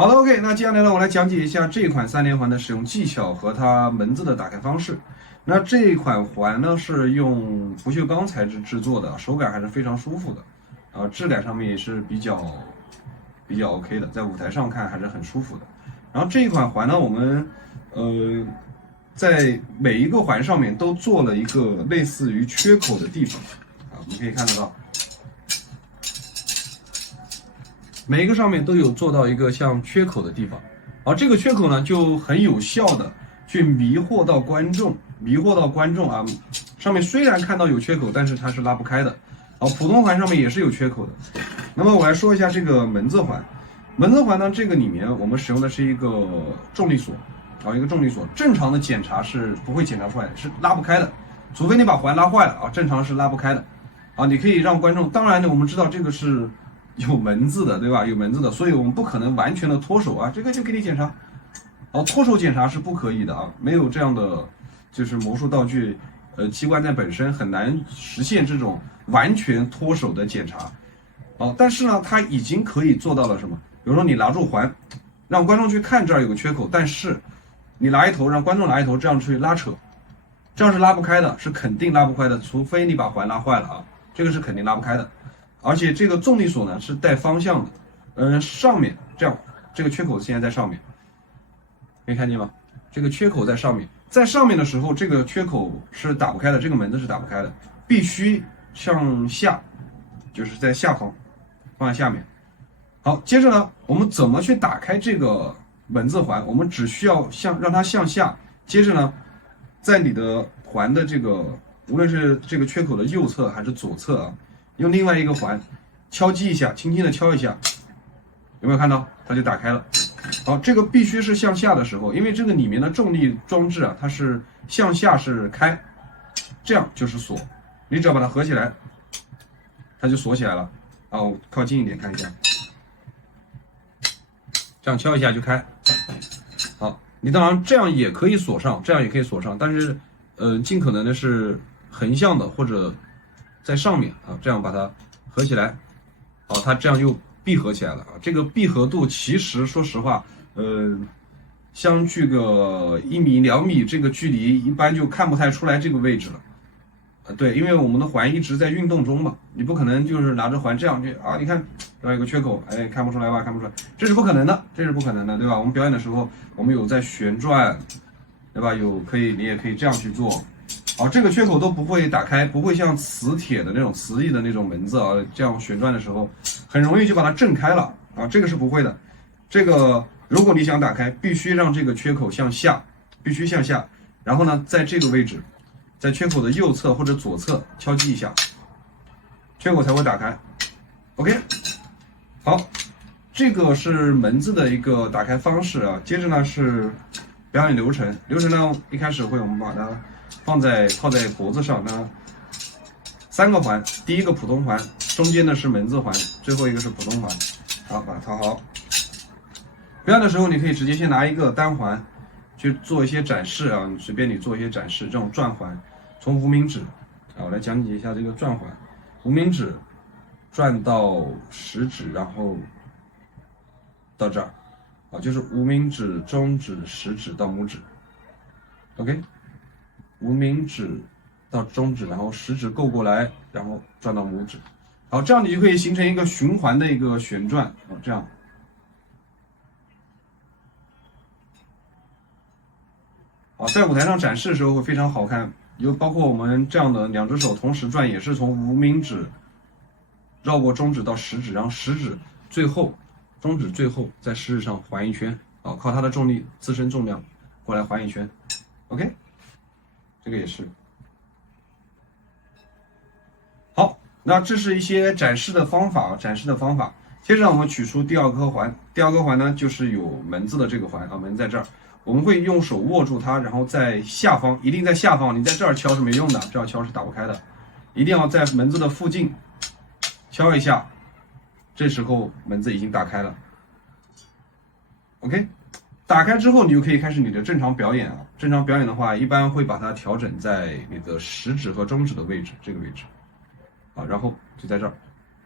好的 ，OK， 那接下来呢，我来讲解一下这款3连环的使用技巧和它门子的打开方式。那这一款环呢是用不锈钢材质制作的，手感还是非常舒服的，质感上面也是比较 OK 的，在舞台上看还是很舒服的。然后这一款环呢，我们在每一个环上面都做了一个类似于缺口的地方我们可以看得到。每一个上面都有做到一个像缺口的地方，而这个缺口呢就很有效的去迷惑到观众上面虽然看到有缺口，但是它是拉不开的。普通环上面也是有缺口的。那么我来说一下这个门字环。门字环呢，这个里面我们使用的是一个重力锁，一个重力锁。正常的检查是不会检查出来的，是拉不开的，除非你把环拉坏了正常是拉不开的。你可以让观众，当然呢，我们知道这个是有门字的，对吧？有门字的，所以我们不可能完全的脱手这个就给你检查。脱手检查是不可以的没有这样的就是魔术道具，机关在本身很难实现这种完全脱手的检查。但是呢，它已经可以做到了什么？比如说你拿住环，让观众去看这儿有个缺口，但是你拿一头，让观众拿一头，这样去拉扯，这样是拉不开的，是肯定拉不开的，除非你把环拉坏了这个是肯定拉不开的。而且这个重力锁呢是带方向的，上面这样，这个缺口现在在上面，可以看见吗？这个缺口在上面，在上面的时候，这个缺口是打不开的，这个门子是打不开的，必须向下，就是在下方，放在下面。好，接着呢，我们怎么去打开这个门字环？我们只需要让它向下，接着呢，在你的环的这个，无论是这个缺口的右侧还是左侧用另外一个环敲击一下，轻轻的敲一下，有没有看到？它就打开了。好，这个必须是向下的时候，因为这个里面的重力装置它是向下是开，这样就是锁。你只要把它合起来，它就锁起来了。我靠近一点看一下，这样敲一下就开。好，你当然这样也可以锁上，但是尽可能的是横向的或者在上面这样把它合起来。它这样又闭合起来了这个闭合度其实说实话，相距个1米2米这个距离，一般就看不太出来这个位置了。对，因为我们的环一直在运动中嘛，你不可能就是拿着环这样去你看这儿有个缺口，看不出来吧？看不出来，这是不可能的，对吧？我们表演的时候，我们有在旋转，对吧？你也可以这样去做。这个缺口都不会打开，不会像磁铁的那种磁力的那种门子这样旋转的时候，很容易就把它震开了这个是不会的。这个如果你想打开，必须让这个缺口向下，必须向下，然后呢，在这个位置，在缺口的右侧或者左侧敲击一下，缺口才会打开。OK， 好，这个是门字的一个打开方式接着呢是表演流程呢，一开始我们把它套在脖子上呢，3个环，第一个普通环，中间呢是门字环，最后一个是普通环。好，把它套好。表演的时候，你可以直接先拿一个单环去做一些展示你随便你做一些展示，这种转环，从无名指我来讲解一下这个转环，无名指转到食指，然后到这儿就是无名指、中指、食指到拇指。OK。无名指到中指，然后食指够过来，然后转到拇指。好，这样你就可以形成一个循环的一个旋转这样。在舞台上展示的时候会非常好看，包括我们这样的2只手同时转，也是从无名指绕过中指到食指，然后食指最后，中指最后在食指上环一圈靠它的重力自身重量过来环一圈。OK。这个也是。好，那这是一些展示的方法。接着我们取出第2颗环，第2颗环呢就是有门字的这个环门在这儿，我们会用手握住它，然后在下方，一定在下方，你在这儿敲是没用的，这样敲是打不开的，一定要在门字的附近敲一下，这时候门字已经打开了。OK。打开之后，你就可以开始你的正常表演正常表演的话，一般会把它调整在你的食指和中指的位置，这个位置然后就在这儿，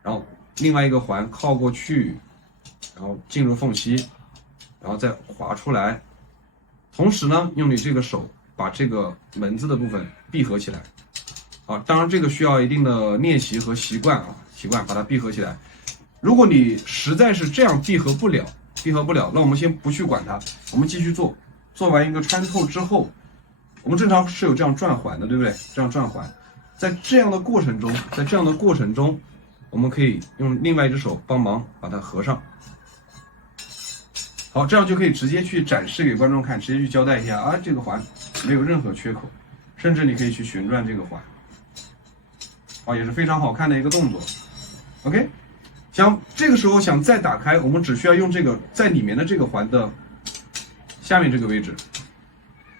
然后另外一个环靠过去，然后进入缝隙，然后再滑出来，同时呢，用你这个手把这个门字的部分闭合起来。啊，当然这个需要一定的练习和习惯啊，把它闭合起来。如果你实在是这样闭合不了，那我们先不去管它，我们继续做。做完一个穿透之后，我们正常是有这样转环的，对不对？这样转环，在这样的过程中，我们可以用另外一只手帮忙把它合上。好，这样就可以直接去展示给观众看，直接去交代一下啊，这个环没有任何缺口，甚至你可以去旋转这个环，啊，也是非常好看的一个动作。OK， 这个时候想再打开，我们只需要用这个在里面的这个环的下面这个位置，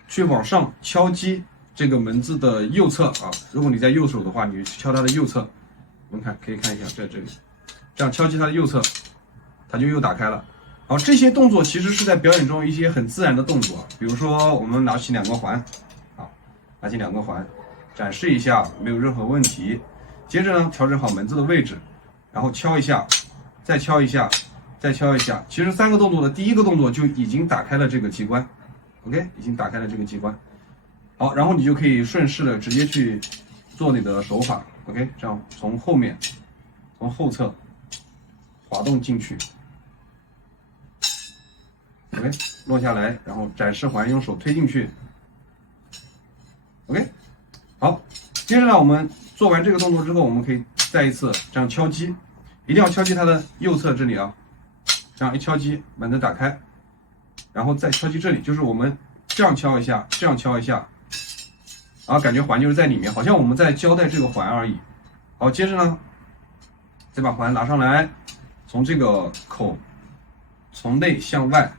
去往上敲击这个门字的右侧啊。如果你在右手的话，你去敲它的右侧，我们可以看一下，在这里，这样敲击它的右侧，它就又打开了。好，这些动作其实是在表演中一些很自然的动作，比如说我们拿起2个环，啊，拿起2个环，展示一下，没有任何问题。接着呢，调整好门字的位置，然后敲一下，再敲一下，再敲一下。其实3个动作的第1个动作就已经打开了这个机关 ，OK， 已经打开了这个机关。好，然后你就可以顺势的直接去做你的手法 ，OK， 这样从后面，从后侧滑动进去。OK， 落下来，然后展示环用手推进去。OK， 好，接着呢，我们做完这个动作之后，我们可以再一次这样敲击，一定要敲击它的右侧这里啊，这样一敲击，门子打开，然后再敲击这里，就是我们这样敲一下，这样敲一下，然后感觉环就是在里面，好像我们在交代这个环而已。好，接着呢，再把环拿上来，从这个口从内向外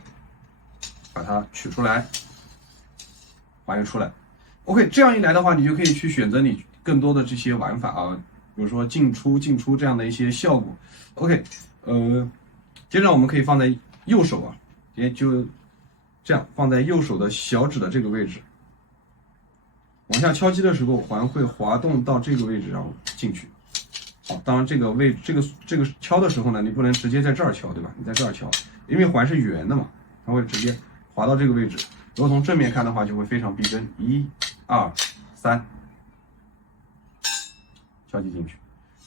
把它取出来，环又出来。OK， 这样一来的话，你就可以去选择你更多的这些玩法啊，比如说进出这样的一些效果。OK， 接着我们可以放在右手啊，也就这样放在右手的小指的这个位置，往下敲击的时候，环会滑动到这个位置，然后进去。好，当然这个位置，这个敲的时候呢，你不能直接在这儿敲，对吧？你在这儿敲，因为环是圆的嘛，它会直接滑到这个位置。如果从正面看的话，就会非常逼真。1、2、3，敲击进去。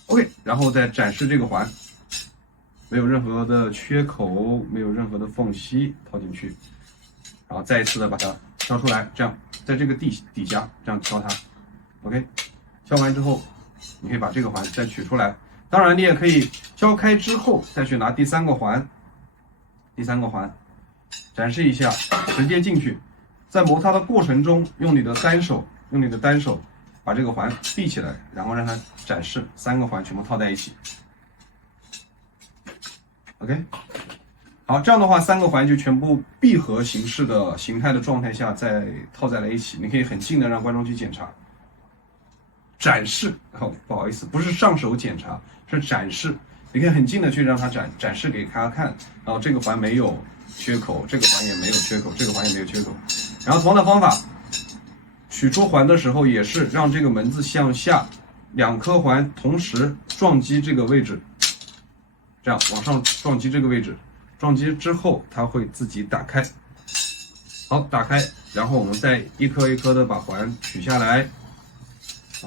OK， 然后再展示这个环，没有任何的缺口，没有任何的缝隙，套进去，然后再一次的把它敲出来，这样在这个底下这样敲它。OK， 敲完之后，你可以把这个环再取出来。当然，你也可以敲开之后再去拿第3个环，展示一下，直接进去。在摩擦的过程中，用你的单手把这个环闭起来，然后让它展示3个环全部套在一起。OK， 好，这样的话3个环就全部闭合形态的状态下再套在了一起。你可以很近的让观众去检查。展示，不好意思，不是上手检查，是展示。你可以很近的去让它展示给他看，然后这个环没有缺口，这个环也没有缺口，这个环也没有缺口。然后同样的方法，取出环的时候也是让这个门字向下，2颗环同时撞击这个位置，这样往上撞击这个位置，撞击之后它会自己打开。好，打开，然后我们再一颗一颗的把环取下来。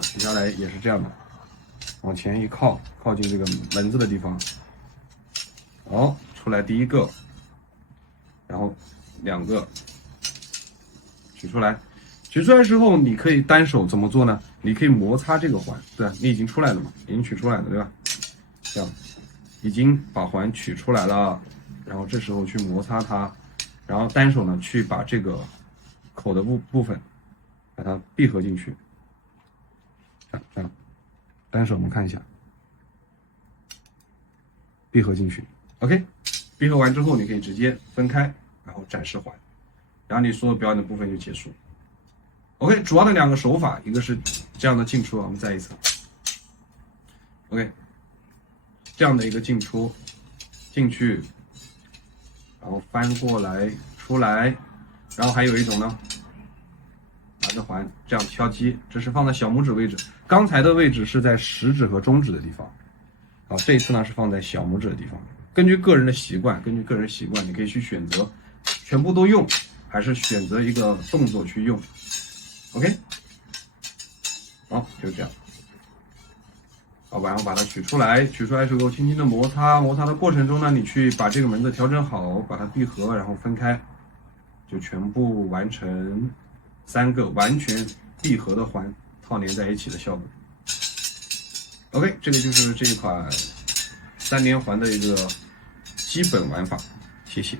取下来也是这样的，往前一靠，靠近这个门字的地方。好，出来第1个，然后2个，取出来。取出来之后，你可以单手怎么做呢？你可以摩擦这个环，对吧？你已经出来了嘛，已经取出来了，对吧？这样，已经把环取出来了，然后这时候去摩擦它，然后单手呢去把这个口的部分把它闭合进去。这样，单手我们看一下，闭合进去 ，OK， 闭合完之后，你可以直接分开，然后展示环，然后你所有表演的部分就结束。OK， 主要的2个手法，一个是这样的进出，我们再一次 ，OK， 这样的一个进出，进去，然后翻过来出来，然后还有一种呢。拿着环这样敲击，这是放在小拇指位置，刚才的位置是在食指和中指的地方。好，这一次呢是放在小拇指的地方。根据个人的习惯，你可以去选择全部都用，还是选择一个动作去用。OK， 好，就这样。好，然后把它取出来，取出来之后轻轻的摩擦，摩擦的过程中呢，你去把这个门子调整好，把它闭合，然后分开，就全部完成3个完全闭合的环套连在一起的效果。OK， 这个就是这一款3连环的一个基本玩法，谢谢。